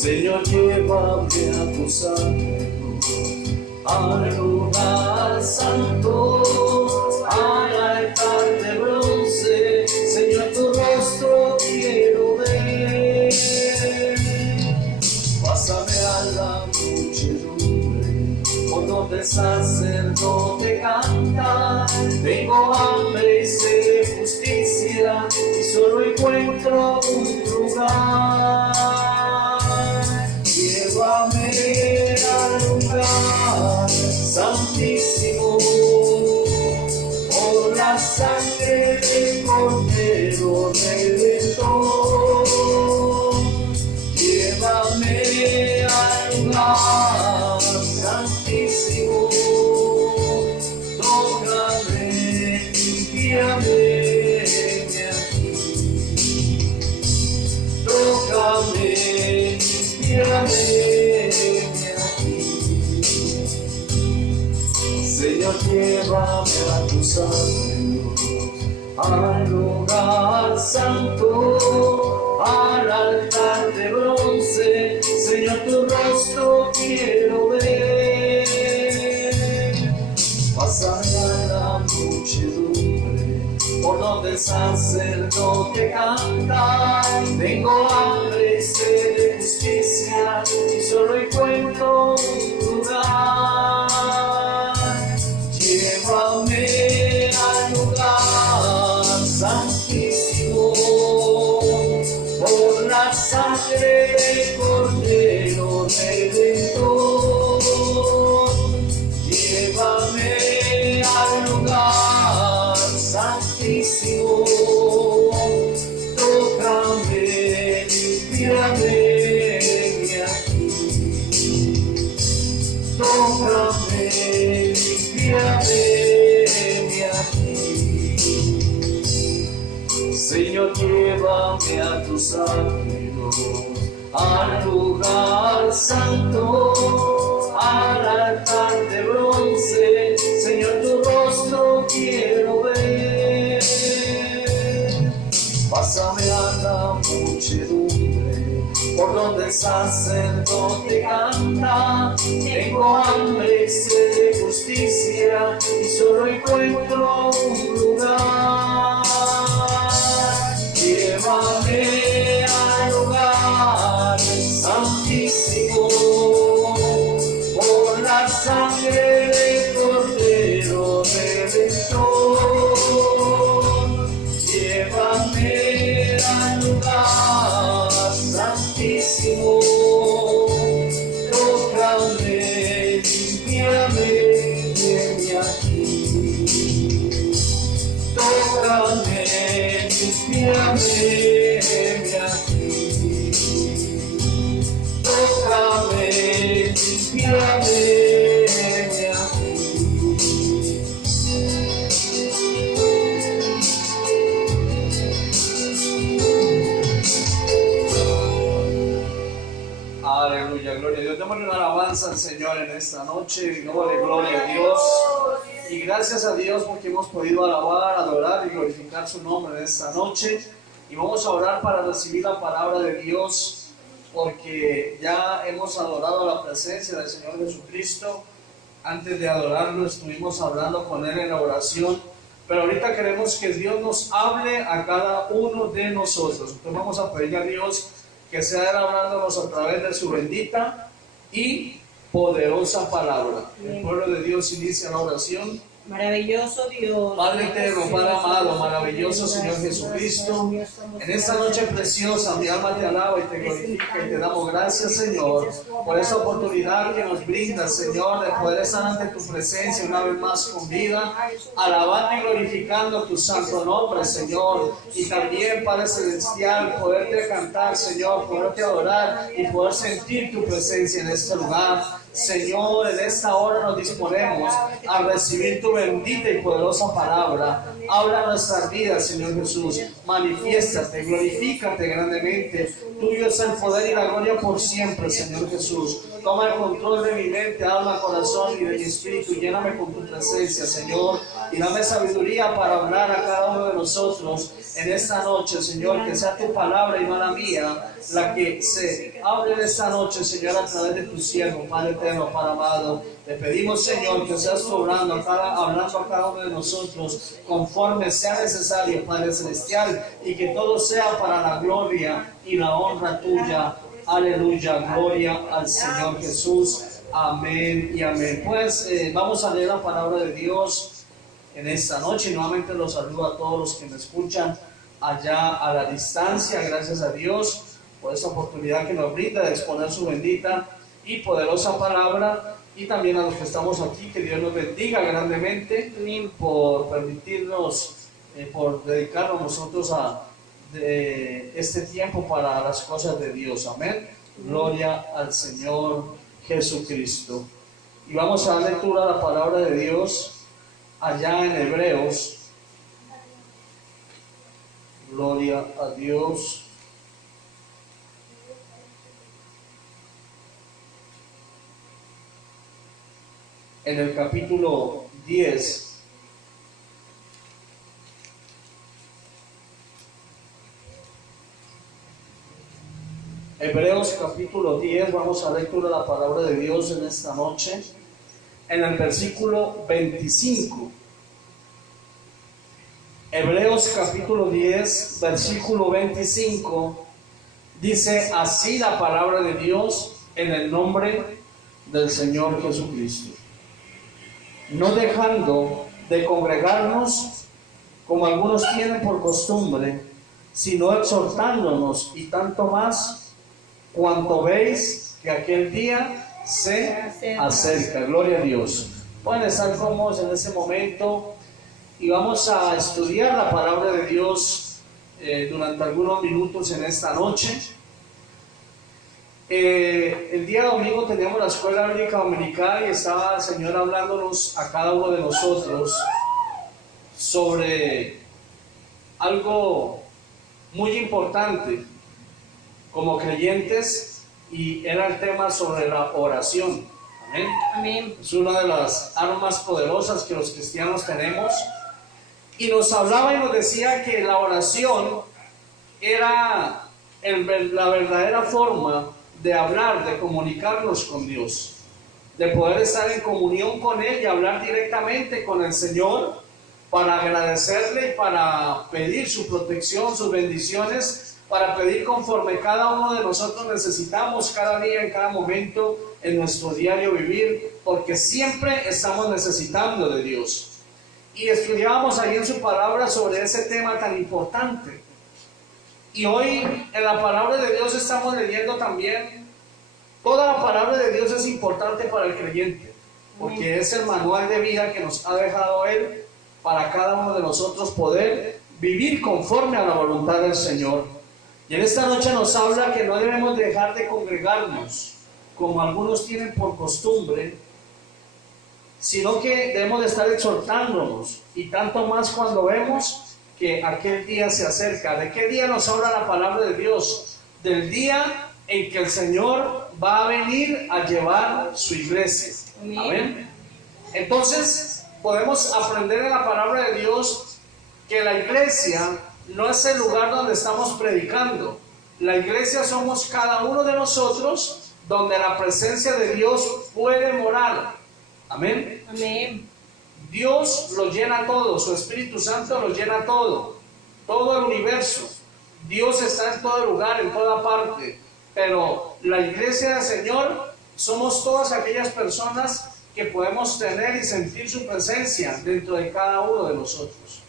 Señor, llévame a tu santo, al lugar santo, al altar de bronce. Señor, tu rostro quiero ver. Pásame a la muchedumbre, por donde el sacerdote canta. Tengo hambre y sed de justicia, y solo encuentro un lugar. Llévame al lugar santísimo, por la sangre del Cordero Redentor. Llévame al lugar santísimo, tócame, limpiame aquí, tócame, limpiame aquí. Señor, llévame a tu santo, al lugar santo, al altar de bronce. Señor, tu rostro quiero ver. Pásame a la muchedumbre, por donde el sacerdote canta. Tengo hambre y sed de justicia, y solo encuentro un lugar. Llévame al lugar santísimo, por la sangre del Cordero Redentor. Llévame al lugar santísimo, tócame, limpiame aquí, tócame, limpiame aquí. Señor, llévame a tu santo, al lugar santo, al altar de bronce. Señor, tu rostro quiero ver. Pásame a la muchedumbre, por donde el sacerdote canta. Tengo hambre y sed de justicia, y solo encuentro un lugar. Llévame al lugar santísimo, por la sangre del Cordero Redentor. Llévame al lugar santísimo, tócame, limpiame aquí, tócame, limpiame aquí, tócame, limpiame aquí. Aleluya, gloria a Dios. Démosle una alabanza al Señor en esta noche. Démosle gloria a Dios. Y gracias a Dios porque hemos podido alabar, adorar y glorificar su nombre en esta noche. Y vamos a orar para recibir la palabra de Dios, porque ya hemos adorado la presencia del Señor Jesucristo. Antes de adorarlo estuvimos hablando con Él en la oración, pero ahorita queremos que Dios nos hable a cada uno de nosotros. Entonces vamos a pedirle a Dios que sea Él hablándonos a través de su bendita y poderosa palabra. El pueblo de Dios inicia la oración. Maravilloso Dios, Padre eterno, Padre amado, maravilloso Señor Jesucristo, en esta noche preciosa mi alma te alaba y te glorifica y te damos gracias, Señor, por esa oportunidad que nos brindas, Señor, de poder estar ante tu presencia una vez más con vida, alabando y glorificando tu santo nombre, Señor, y también, Padre celestial, poderte cantar, Señor, poderte adorar y poder sentir tu presencia en este lugar. Señor, en esta hora nos disponemos a recibir tu bendita y poderosa palabra. Habla nuestras vidas, Señor Jesús. Manifiéstate, glorifícate grandemente. Tuyo es el poder y la gloria por siempre, Señor Jesús. Toma el control de mi mente, alma, corazón y de mi espíritu. Lléname con tu presencia, Señor. Y dame sabiduría para hablar a cada uno de nosotros en esta noche, Señor. Que sea tu palabra y no la mía la que se hable en esta noche, Señor, a través de tu siervo, Padre eterno, Padre amado. Te pedimos, Señor, que seas tú hablando a cada uno de nosotros conforme sea necesario, Padre celestial, y que todo sea para la gloria y la honra tuya. Aleluya, gloria al Señor Jesús. Amén y amén. Pues vamos a leer la palabra de Dios en esta noche. Y nuevamente los saludo a todos los que me escuchan allá a la distancia. Gracias a Dios por esta oportunidad que nos brinda de exponer su bendita y poderosa palabra, y también a los que estamos aquí, que Dios nos bendiga grandemente por permitirnos, por dedicarnos nosotros a este tiempo para las cosas de Dios. Amén. Gloria al Señor Jesucristo. Y vamos a dar lectura a la palabra de Dios allá en Hebreos. Gloria a Dios. En el capítulo 10, Hebreos capítulo 10, vamos a lectura la palabra de Dios en esta noche, en el versículo 25. Hebreos capítulo 10, versículo 25, dice así la palabra de Dios en el nombre del Señor Jesucristo. No dejando de congregarnos, como algunos tienen por costumbre, sino exhortándonos, y tanto más, cuanto veis que aquel día se acerca. Gloria a Dios. Pueden estar cómodos en este momento y vamos a estudiar la palabra de Dios durante algunos minutos en esta noche. El día domingo teníamos la escuela bíblica dominical y estaba el Señor hablándonos a cada uno de nosotros sobre algo muy importante como creyentes, y era el tema sobre la oración. Amén. Amén. Es una de las armas poderosas que los cristianos tenemos, y nos hablaba y nos decía que la oración era la verdadera forma de hablar, de comunicarnos con Dios, de poder estar en comunión con Él y hablar directamente con el Señor para agradecerle y para pedir su protección, sus bendiciones, para pedir conforme cada uno de nosotros necesitamos cada día, en cada momento, en nuestro diario vivir, porque siempre estamos necesitando de Dios. Y estudiábamos ahí en su palabra sobre ese tema tan importante. Y hoy en la palabra de Dios estamos leyendo también, toda la palabra de Dios es importante para el creyente, porque es el manual de vida que nos ha dejado Él para cada uno de nosotros poder vivir conforme a la voluntad del Señor. Y en esta noche nos habla que no debemos dejar de congregarnos, como algunos tienen por costumbre, sino que debemos de estar exhortándonos, y tanto más cuando vemos que aquel día se acerca. ¿De qué día nos habla la palabra de Dios? Del día en que el Señor va a venir a llevar su iglesia. Amén. Entonces podemos aprender en la palabra de Dios que la iglesia no es el lugar donde estamos predicando. La iglesia somos cada uno de nosotros, donde la presencia de Dios puede morar. Amén. Amén. Dios lo llena todo, su Espíritu Santo lo llena todo el universo. Dios está en todo lugar, en toda parte. Pero la iglesia del Señor somos todas aquellas personas que podemos tener y sentir su presencia dentro de cada uno de nosotros.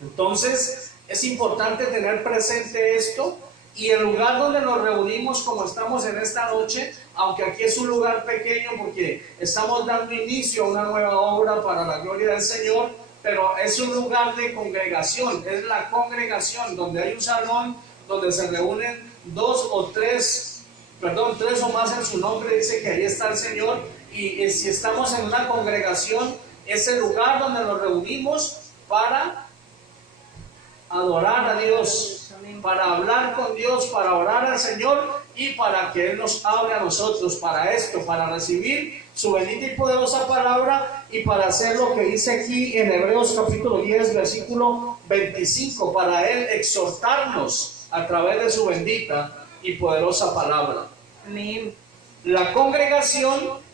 Entonces es importante tener presente esto, y el lugar donde nos reunimos como estamos en esta noche, aunque aquí es un lugar pequeño porque estamos dando inicio a una nueva obra para la gloria del Señor, pero es un lugar de congregación, es la congregación donde hay un salón donde se reúnen 2 o 3 tres o más en su nombre, dice que ahí está el Señor. Y si estamos en una congregación, es el lugar donde nos reunimos para adorar a Dios, para hablar con Dios, para orar al Señor y para que Él nos hable a nosotros para esto, para recibir su bendita y poderosa palabra y para hacer lo que dice aquí en Hebreos capítulo 10 versículo 25, para Él exhortarnos a través de su bendita y poderosa palabra. Amén. La congregación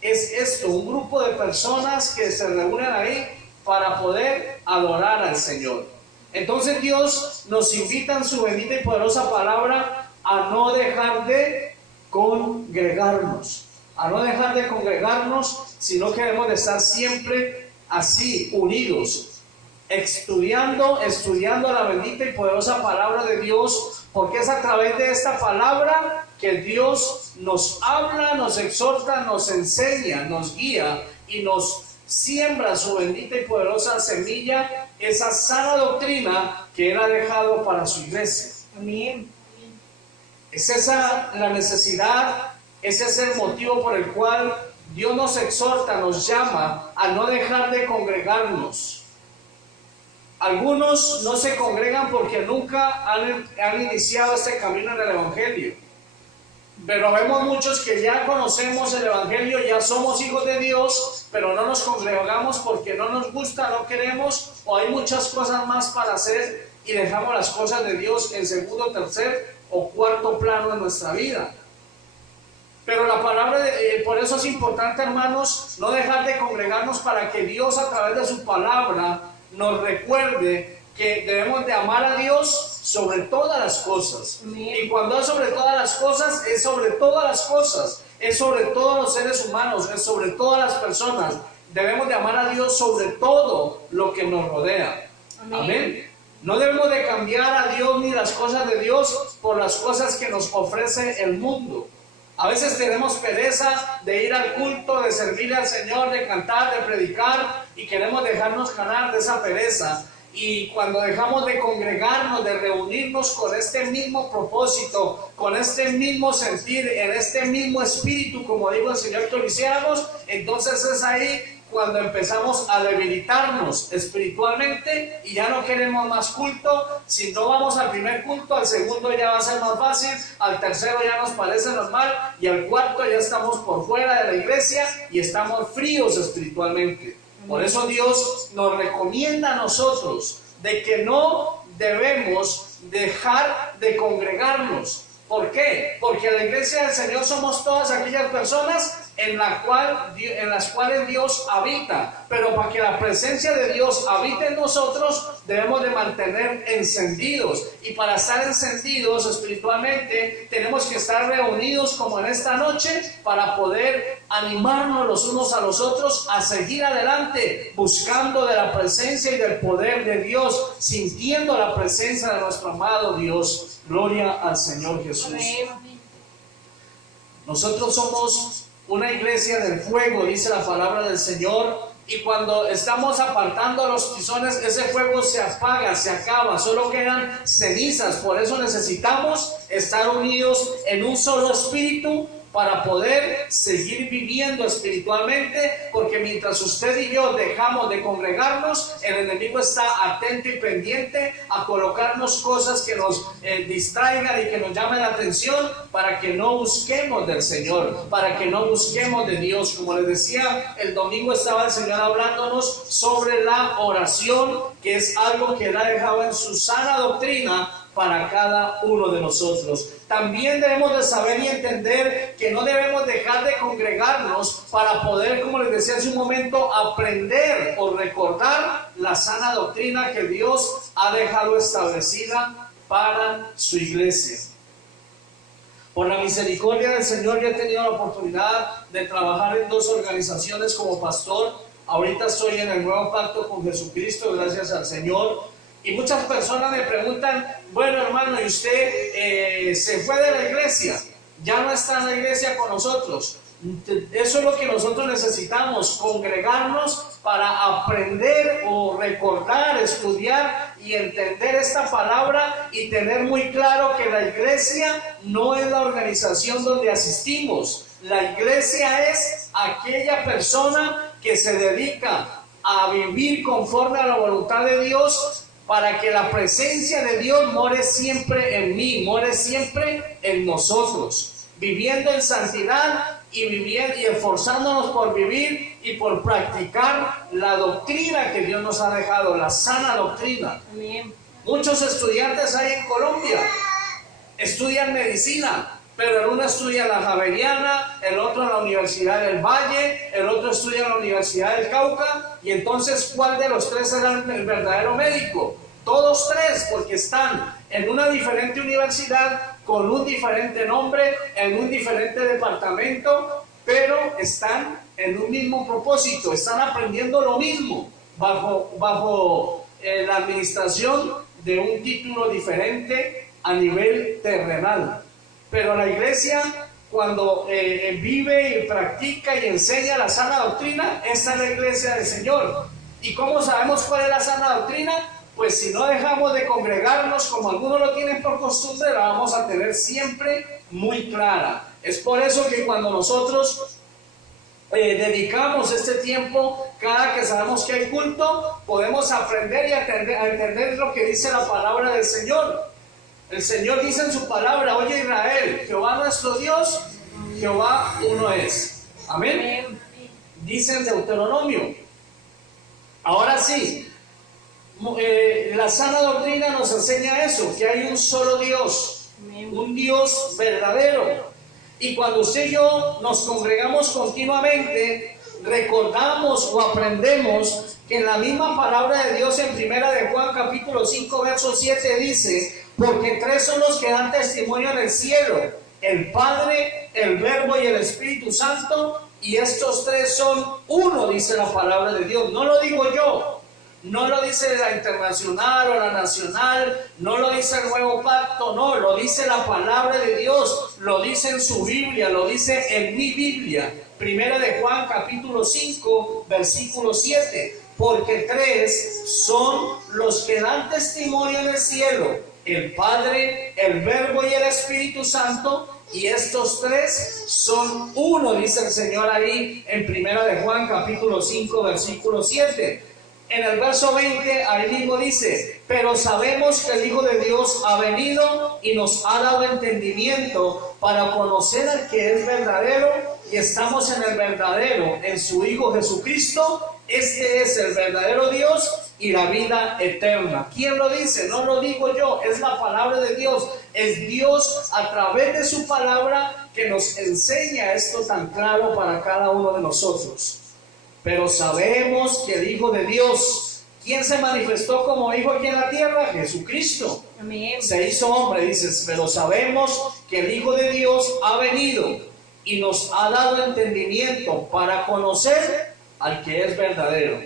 es esto, un grupo de personas que se reúnen ahí para poder adorar al Señor. Entonces Dios nos invita en su bendita y poderosa palabra a no dejar de congregarnos, sino que debemos de estar siempre así, unidos, estudiando la bendita y poderosa palabra de Dios, porque es a través de esta palabra que Dios nos habla, nos exhorta, nos enseña, nos guía y nos siembra su bendita y poderosa semilla, esa sana doctrina que Él ha dejado para su iglesia. Amén. Es esa la necesidad, ese es el motivo por el cual Dios nos exhorta, nos llama a no dejar de congregarnos. Algunos no se congregan porque nunca han iniciado este camino en el Evangelio. Pero vemos muchos que ya conocemos el Evangelio, ya somos hijos de Dios, pero no nos congregamos porque no nos gusta, no queremos, o hay muchas cosas más para hacer y dejamos las cosas de Dios en segundo, tercer o cuarto plano en nuestra vida. Pero la palabra, por eso es importante, hermanos, no dejar de congregarnos para que Dios a través de su palabra nos recuerde que debemos de amar a Dios sobre todas las cosas. Y cuando es sobre todas las cosas, es sobre todas las cosas, es sobre todos los seres humanos, es sobre todas las personas. Debemos de amar a Dios sobre todo lo que nos rodea. Amén. No debemos de cambiar a Dios ni las cosas de Dios por las cosas que nos ofrece el mundo. A veces tenemos pereza de ir al culto, de servirle al Señor, de cantar, de predicar, y queremos dejarnos ganar de esa pereza. Y cuando dejamos de congregarnos, de reunirnos con este mismo propósito, con este mismo sentir, en este mismo espíritu, como dijo el Señor que lo hiciéramos, entonces es ahí cuando empezamos a debilitarnos espiritualmente y ya no queremos más culto. Si no vamos al primer culto, al segundo ya va a ser más fácil, al tercero ya nos parece normal y al cuarto ya estamos por fuera de la iglesia y estamos fríos espiritualmente. Por eso Dios nos recomienda a nosotros de que no debemos dejar de congregarnos. ¿Por qué? Porque la iglesia del Señor somos todas aquellas personas en las cuales Dios habita. Pero para que la presencia de Dios habite en nosotros, debemos de mantener encendidos. Y para estar encendidos espiritualmente, tenemos que estar reunidos como en esta noche para poder animarnos los unos a los otros a seguir adelante, buscando de la presencia y del poder de Dios, sintiendo la presencia de nuestro amado Dios. Gloria al Señor Jesús. Nosotros somos una iglesia del fuego, dice la palabra del Señor, y cuando estamos apartando los tizones, ese fuego se apaga, se acaba, solo quedan cenizas. Por eso necesitamos estar unidos en un solo espíritu para poder seguir viviendo espiritualmente, porque mientras usted y yo dejamos de congregarnos, el enemigo está atento y pendiente a colocarnos cosas que nos distraigan y que nos llamen la atención, para que no busquemos del Señor, para que no busquemos de Dios. Como les decía, el domingo estaba el Señor hablándonos sobre la oración, que es algo que Él ha dejado en su sana doctrina para cada uno de nosotros. También debemos de saber y entender que no debemos dejar de congregarnos para poder, como les decía hace un momento, aprender o recordar la sana doctrina que Dios ha dejado establecida para su iglesia. Por la misericordia del Señor, yo he tenido la oportunidad de trabajar en 2 organizaciones como pastor. Ahorita estoy en el Nuevo Pacto con Jesucristo, gracias al Señor. Y muchas personas me preguntan, bueno, hermano, ¿y usted se fue de la iglesia? ¿Ya no está en la iglesia con nosotros? Eso es lo que nosotros necesitamos, congregarnos para aprender o recordar, estudiar y entender esta palabra y tener muy claro que la iglesia no es la organización donde asistimos. La iglesia es aquella persona que se dedica a vivir conforme a la voluntad de Dios, para que la presencia de Dios more siempre en mí, more siempre en nosotros, viviendo en santidad y esforzándonos por vivir y por practicar la doctrina que Dios nos ha dejado, la sana doctrina. Amén. Muchos estudiantes hay en Colombia, estudian medicina, pero el uno estudia en la Javeriana, el otro en la Universidad del Valle, el otro estudia en la Universidad del Cauca, y entonces ¿cuál de los tres será el verdadero médico? Todos tres, porque están en una diferente universidad, con un diferente nombre, en un diferente departamento, pero están en un mismo propósito, están aprendiendo lo mismo, bajo la administración de un título diferente a nivel terrenal. Pero la iglesia, cuando vive y practica y enseña la sana doctrina, esa es la iglesia del Señor. ¿Y cómo sabemos cuál es la sana doctrina? Pues si no dejamos de congregarnos, como algunos lo tienen por costumbre, la vamos a tener siempre muy clara. Es por eso que cuando nosotros dedicamos este tiempo, cada que sabemos que hay culto, podemos aprender y a entender lo que dice la palabra del Señor. El Señor dice en su palabra: oye Israel, Jehová nuestro Dios, Jehová uno es. Amén. Dice en Deuteronomio. Ahora sí, la sana doctrina nos enseña eso, que hay un solo Dios, un Dios verdadero. Y cuando usted y yo nos congregamos continuamente, recordamos o aprendemos que en la misma palabra de Dios, en Primera de Juan capítulo 5 verso 7 dice: porque tres son los que dan testimonio en el cielo, el Padre, el Verbo y el Espíritu Santo, y estos tres son uno, dice la palabra de Dios. No lo digo yo, no lo dice la internacional o la nacional, no lo dice el Nuevo Pacto, no, lo dice la palabra de Dios, lo dice en su Biblia, lo dice en mi Biblia. Primera de Juan capítulo 5 versículo 7, porque tres son los que dan testimonio en el cielo, el Padre, el Verbo y el Espíritu Santo, y estos tres son uno, dice el Señor ahí en Primera de Juan capítulo 5 versículo 7. En el verso 20 ahí mismo dice: pero sabemos que el Hijo de Dios ha venido y nos ha dado entendimiento para conocer al que es verdadero, y estamos en el verdadero, en su Hijo Jesucristo. Este es el verdadero Dios y la vida eterna. ¿Quién lo dice? No lo digo yo, es la palabra de Dios. Es Dios a través de su palabra que nos enseña esto tan claro para cada uno de nosotros. Pero sabemos que el Hijo de Dios, ¿quién se manifestó como Hijo aquí en la tierra? Jesucristo. Amén. Se hizo hombre, dices, pero sabemos que el Hijo de Dios ha venido y nos ha dado entendimiento para conocer al que es verdadero.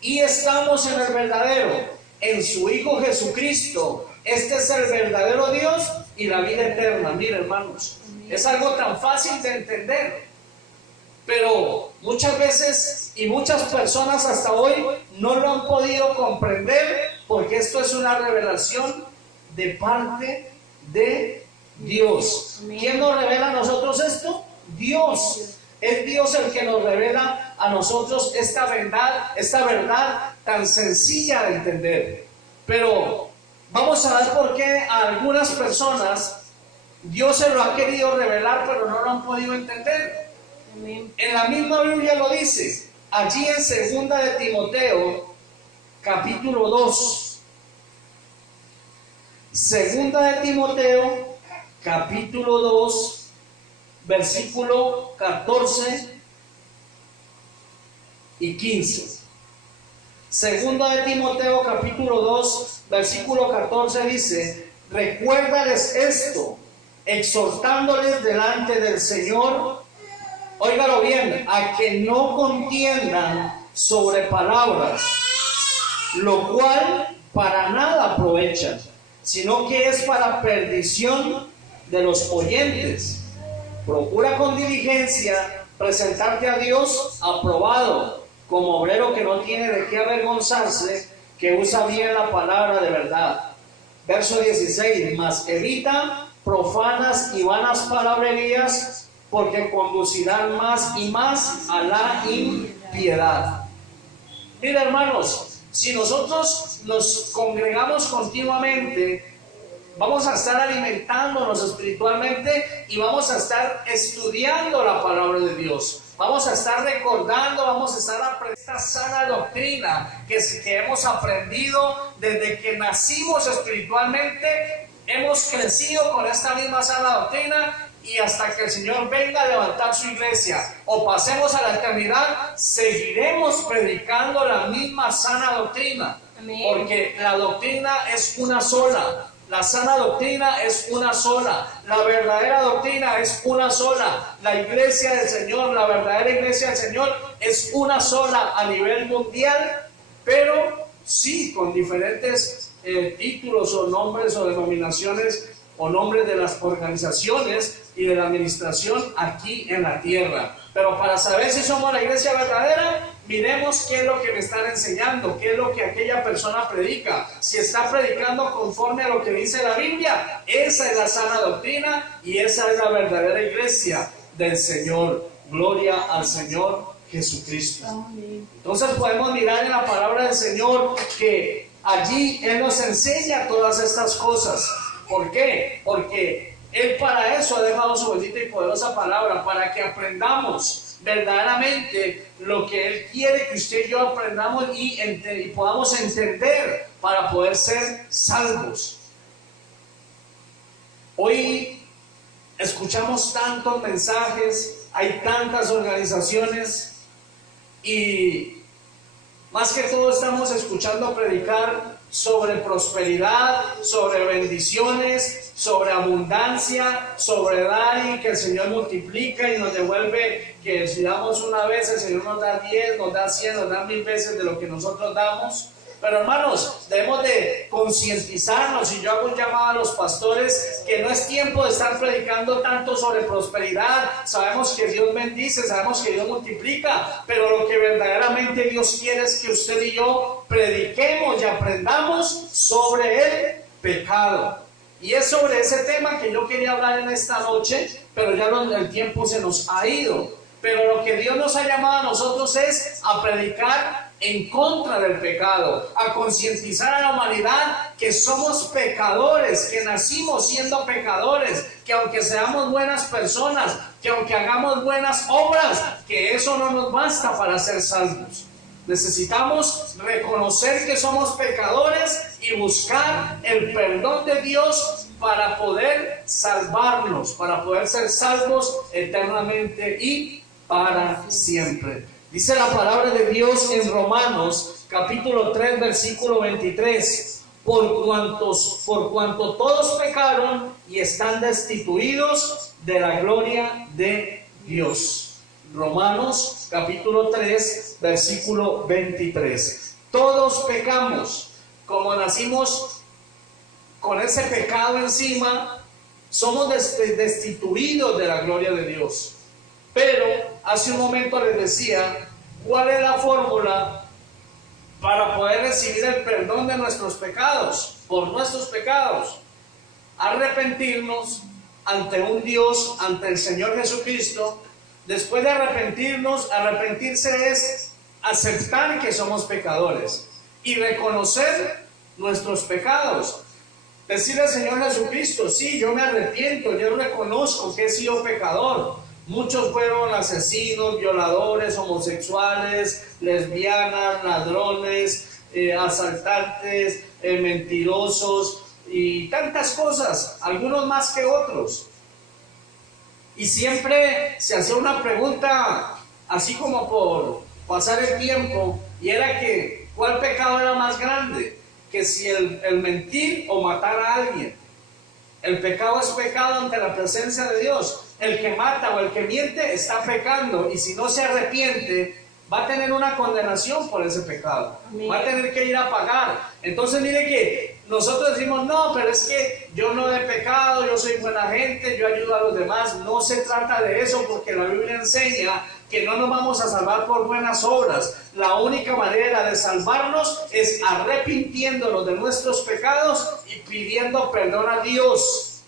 Y estamos en el verdadero, en su Hijo Jesucristo. Este es el verdadero Dios y la vida eterna. Mira, hermanos, es algo tan fácil de entender, pero muchas veces y muchas personas hasta hoy no lo han podido comprender, porque esto es una revelación de parte de Dios. ¿Quién nos revela a nosotros esto? Dios. Es Dios el que nos revela a nosotros esta verdad tan sencilla de entender. Pero vamos a ver por qué a algunas personas Dios se lo ha querido revelar, pero no lo han podido entender. Amén. En la misma Biblia lo dice, allí en Segunda de Timoteo, capítulo 2. Segunda de Timoteo, capítulo 2, versículo 14 y 15. Segunda de Timoteo capítulo 2 versículo 14 dice: recuérdales esto, exhortándoles delante del Señor, óigalo bien, a que no contiendan sobre palabras, lo cual para nada aprovecha, sino que es para perdición de los oyentes. Procura con diligencia presentarte a Dios aprobado, como obrero que no tiene de qué avergonzarse, que usa bien la palabra de verdad. Verso 16, mas evita profanas y vanas palabrerías, porque conducirán más y más a la impiedad. Mira, hermanos, si nosotros nos congregamos continuamente, vamos a estar alimentándonos espiritualmente y vamos a estar estudiando la palabra de Dios. Vamos a estar recordando, vamos a estar aprendiendo esta sana doctrina que hemos aprendido desde que nacimos espiritualmente. Hemos crecido con esta misma sana doctrina y hasta que el Señor venga a levantar su iglesia o pasemos a la eternidad, seguiremos predicando la misma sana doctrina. Amén. Porque la doctrina es una sola. La sana doctrina es una sola, la verdadera doctrina es una sola, la iglesia del Señor, la verdadera iglesia del Señor es una sola a nivel mundial, pero sí con diferentes títulos o nombres o denominaciones o nombres de las organizaciones y de la administración aquí en la tierra. Pero para saber si somos la iglesia verdadera, miremos qué es lo que me están enseñando, qué es lo que aquella persona predica. Si está predicando conforme a lo que dice la Biblia, esa es la sana doctrina y esa es la verdadera iglesia del Señor. Gloria al Señor Jesucristo. Entonces podemos mirar en la palabra del Señor que allí Él nos enseña todas estas cosas. ¿Por qué? Porque Él para eso ha dejado su bendita y poderosa palabra, para que aprendamos verdaderamente lo que Él quiere que usted y yo aprendamos y podamos entender para poder ser salvos. Hoy escuchamos tantos mensajes, hay tantas organizaciones y más que todo estamos escuchando predicar sobre prosperidad, sobre bendiciones, sobre abundancia, sobre dar y que el Señor multiplica y nos devuelve, que si damos una vez el Señor nos da 10, nos da 100, nos da 1000 veces de lo que nosotros damos. Pero hermanos, debemos de concientizarnos, y yo hago un llamado a los pastores, que no es tiempo de estar predicando tanto sobre prosperidad. Sabemos que Dios bendice, sabemos que Dios multiplica, pero lo que verdaderamente Dios quiere es que usted y yo prediquemos y aprendamos sobre el pecado. Y es sobre ese tema que yo quería hablar en esta noche, pero ya el tiempo se nos ha ido. Pero lo que Dios nos ha llamado a nosotros es a predicar en contra del pecado, a concientizar a la humanidad que somos pecadores, que nacimos siendo pecadores, que aunque seamos buenas personas, que aunque hagamos buenas obras, que eso no nos basta para ser salvos. Necesitamos reconocer que somos pecadores y buscar el perdón de Dios para poder salvarnos, para poder ser salvos eternamente y para siempre. Dice la palabra de Dios en Romanos capítulo 3 versículo 23: por cuanto todos pecaron y están destituidos de la gloria de Dios. Romanos capítulo 3 versículo 23. Todos pecamos, como nacimos con ese pecado encima, somos destituidos de la gloria de Dios. Pero hace un momento les decía, ¿cuál es la fórmula para poder recibir el perdón de nuestros pecados? Por nuestros pecados, arrepentirnos ante un Dios, ante el Señor Jesucristo. Después de arrepentirse es aceptar que somos pecadores y reconocer nuestros pecados. Decirle al Señor Jesucristo, sí, yo me arrepiento, yo reconozco que he sido pecador. Muchos fueron asesinos, violadores, homosexuales, lesbianas, ladrones, asaltantes, mentirosos y tantas cosas, algunos más que otros. Y siempre se hacía una pregunta, así como por pasar el tiempo, y era que, ¿cuál pecado era más grande? Que si el mentir o matar a alguien. El pecado es pecado ante la presencia de Dios. El que mata o el que miente está pecando, y si no se arrepiente va a tener una condenación por ese pecado. Amén. Va a tener que ir a pagar. Entonces mire que nosotros decimos, no, pero es que yo no he pecado, yo soy buena gente, yo ayudo a los demás. No se trata de eso, porque la Biblia enseña que no nos vamos a salvar por buenas obras. La única manera de salvarnos es arrepintiéndonos de nuestros pecados y pidiendo perdón a Dios,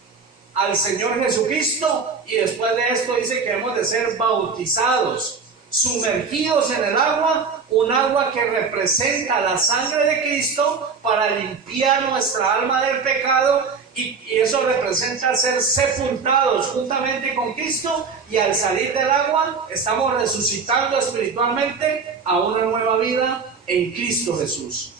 al Señor Jesucristo, y después de esto dice que hemos de ser bautizados, sumergidos en el agua, un agua que representa la sangre de Cristo para limpiar nuestra alma del pecado, y eso representa ser sepultados juntamente con Cristo, y al salir del agua estamos resucitando espiritualmente a una nueva vida en Cristo Jesús.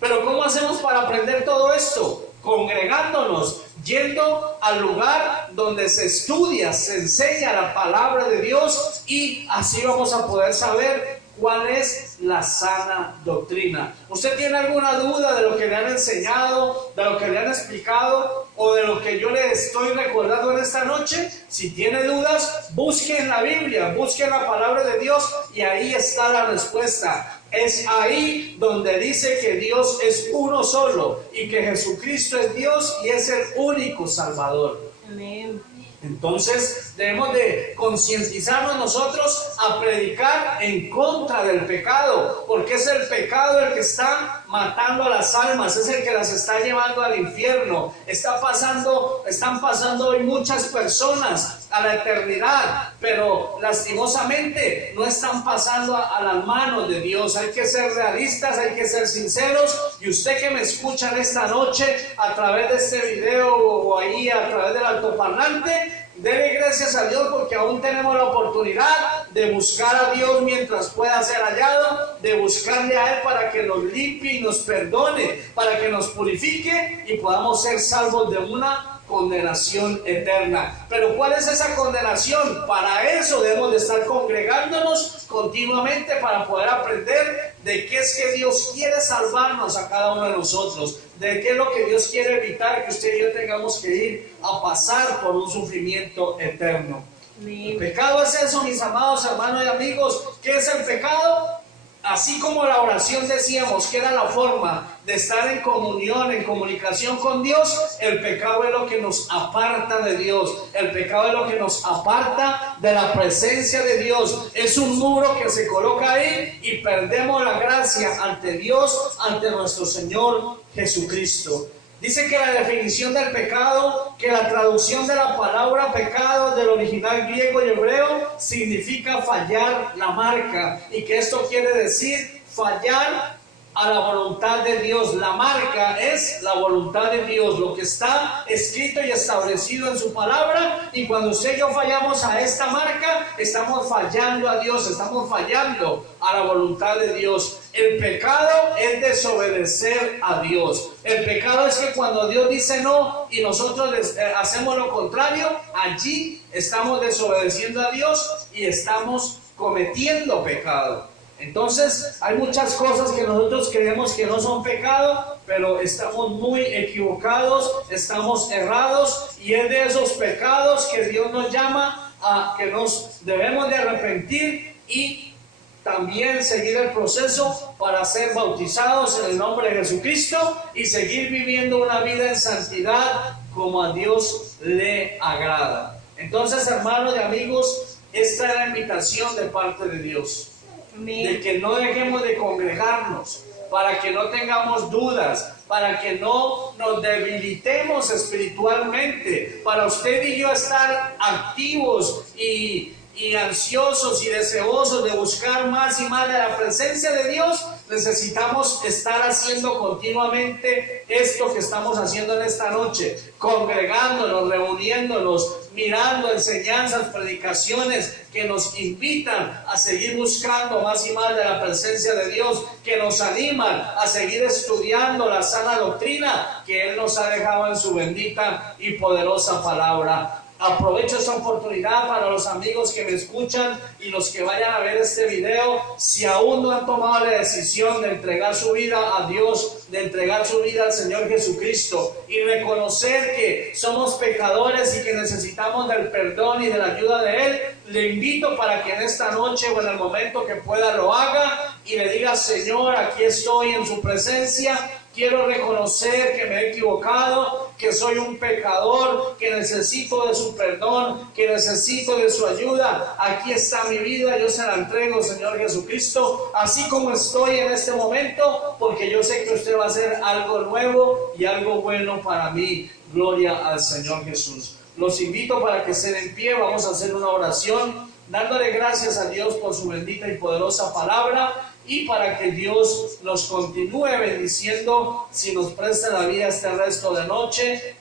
Pero ¿cómo hacemos para aprender todo esto? Congregándonos, yendo al lugar donde se estudia, se enseña la palabra de Dios, y así vamos a poder saber cuál es la sana doctrina. ¿Usted tiene alguna duda de lo que le han enseñado, de lo que le han explicado, o de lo que yo le estoy recordando en esta noche? Si tiene dudas, busque en la Biblia, busque en la palabra de Dios, y ahí está la respuesta. Es ahí donde dice que Dios es uno solo y que Jesucristo es Dios y es el único Salvador. Amén. Entonces debemos de concientizarnos nosotros a predicar en contra del pecado, porque es el pecado el que está matando a las almas, es el que las está llevando al infierno. Están pasando hoy muchas personas a la eternidad, pero lastimosamente no están pasando a las manos de Dios. Hay que ser realistas, hay que ser sinceros, y usted que me escucha en esta noche a través de este video o ahí a través del altoparlante, dele gracias a Dios porque aún tenemos la oportunidad de buscar a Dios mientras pueda ser hallado, de buscarle a Él para que nos limpie y nos perdone, para que nos purifique y podamos ser salvos de una condenación eterna. Pero ¿cuál es esa condenación? Para eso debemos de estar congregándonos continuamente para poder aprender de qué es que Dios quiere salvarnos a cada uno de nosotros, de qué es lo que Dios quiere evitar que usted y yo tengamos que ir a pasar por un sufrimiento eterno. El pecado es eso, mis amados hermanos y amigos. ¿Qué es el pecado? Así como la oración decíamos que era la forma de estar en comunión, en comunicación con Dios, el pecado es lo que nos aparta de Dios. El pecado es lo que nos aparta de la presencia de Dios. Es un muro que se coloca ahí y perdemos la gracia ante Dios, ante nuestro Señor Jesucristo. Dice que la definición del pecado, que la traducción de la palabra pecado del original griego y hebreo significa fallar la marca, y que esto quiere decir fallar a la voluntad de Dios. La marca es la voluntad de Dios, lo que está escrito y establecido en su palabra, y cuando usted y yo fallamos a esta marca, estamos fallando a Dios, estamos fallando a la voluntad de Dios. El pecado es desobedecer a Dios. El pecado es que cuando Dios dice no y nosotros hacemos lo contrario, allí estamos desobedeciendo a Dios y estamos cometiendo pecado. Entonces hay muchas cosas que nosotros creemos que no son pecado, pero estamos muy equivocados, estamos errados, y es de esos pecados que Dios nos llama a que nos debemos de arrepentir y también seguir el proceso para ser bautizados en el nombre de Jesucristo y seguir viviendo una vida en santidad como a Dios le agrada. Entonces, hermanos y amigos, esta es la invitación de parte de Dios. De que no dejemos de congregarnos, para que no tengamos dudas, para que no nos debilitemos espiritualmente, para usted y yo estar activos y ansiosos y deseosos de buscar más y más de la presencia de Dios. Necesitamos estar haciendo continuamente esto que estamos haciendo en esta noche, congregándonos, reuniéndonos, mirando enseñanzas, predicaciones que nos invitan a seguir buscando más y más de la presencia de Dios, que nos animan a seguir estudiando la sana doctrina que Él nos ha dejado en su bendita y poderosa palabra. Aprovecho esta oportunidad para los amigos que me escuchan y los que vayan a ver este video. Si aún no han tomado la decisión de entregar su vida a Dios, de entregar su vida al Señor Jesucristo y reconocer que somos pecadores y que necesitamos del perdón y de la ayuda de Él, le invito para que en esta noche o en el momento que pueda lo haga y le diga: Señor, aquí estoy en su presencia, Quiero reconocer que me he equivocado, que soy un pecador, que necesito de su perdón, que necesito de su ayuda. Aquí está mi vida, yo se la entrego, Señor Jesucristo, así como estoy en este momento, porque yo sé que usted va a hacer algo nuevo y algo bueno para mí. Gloria al Señor Jesús. Los invito para que estén en pie, vamos a hacer una oración, dándole gracias a Dios por su bendita y poderosa palabra, y para que Dios nos continúe bendiciendo, si nos presta la vida este resto de noche,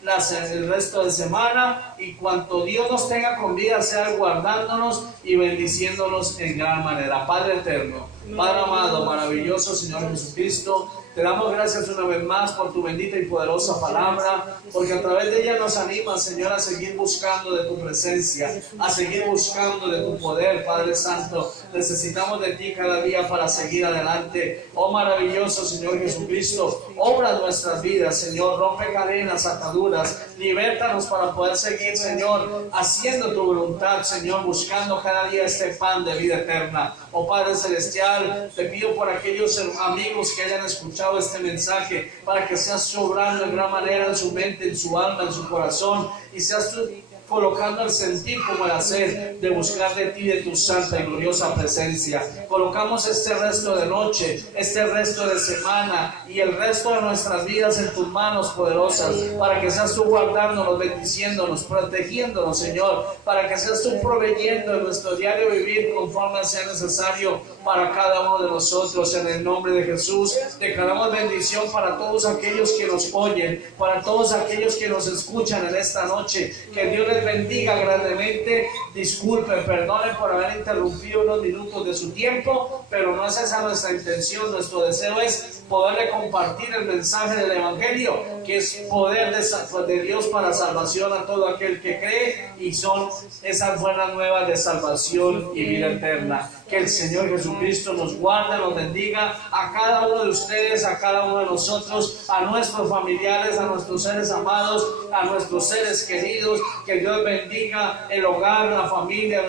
el resto de semana, y cuanto Dios nos tenga con vida, sea guardándonos y bendiciéndonos en gran manera. Padre eterno, Padre amado, maravilloso Señor Jesucristo, te damos gracias una vez más por tu bendita y poderosa palabra, porque a través de ella nos animas, Señor, a seguir buscando de tu presencia, a seguir buscando de tu poder, Padre Santo. Necesitamos de ti cada día para seguir adelante. Oh maravilloso Señor Jesucristo, obra nuestras vidas, Señor, rompe cadenas, ataduras, libértanos para poder seguir, Señor, haciendo tu voluntad, Señor, buscando cada día este pan de vida eterna. Oh Padre Celestial, te pido por aquellos amigos que hayan escuchado este mensaje, para que seas sobrando en gran manera en su mente, en su alma, en su corazón, y seas tú colocando el sentir como el hacer de buscar de ti, de tu santa y gloriosa presencia. Colocamos este resto de noche, este resto de semana y el resto de nuestras vidas en tus manos poderosas, para que seas tú guardándonos, bendiciéndonos, protegiéndonos, Señor, para que seas tú proveyendo en nuestro diario vivir conforme sea necesario para cada uno de nosotros. En el nombre de Jesús declaramos bendición para todos aquellos que nos oyen, para todos aquellos que nos escuchan en esta noche. Que Dios les bendiga grandemente. Disculpen, perdonen por haber interrumpido unos minutos de su tiempo, pero no es esa nuestra intención. Nuestro deseo es poderle compartir el mensaje del Evangelio, que es poder de Dios para salvación a todo aquel que cree, y son esas buenas nuevas de salvación y vida eterna. Que el Señor Jesucristo nos guarde, nos bendiga a cada uno de ustedes, a cada uno de nosotros, a nuestros familiares, a nuestros seres amados, a nuestros seres queridos. Que Dios bendiga el hogar, la familia,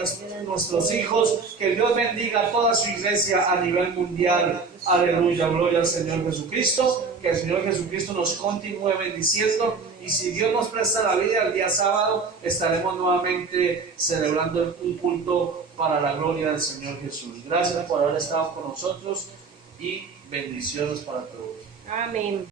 nuestros hijos. Que Dios bendiga a toda su iglesia a nivel mundial. Aleluya, gloria al Señor Jesucristo. Que el Señor Jesucristo nos continúe bendiciendo, y si Dios nos presta la vida, el día sábado estaremos nuevamente celebrando un culto para la gloria del Señor Jesús. Gracias por haber estado con nosotros y bendiciones para todos. Amén.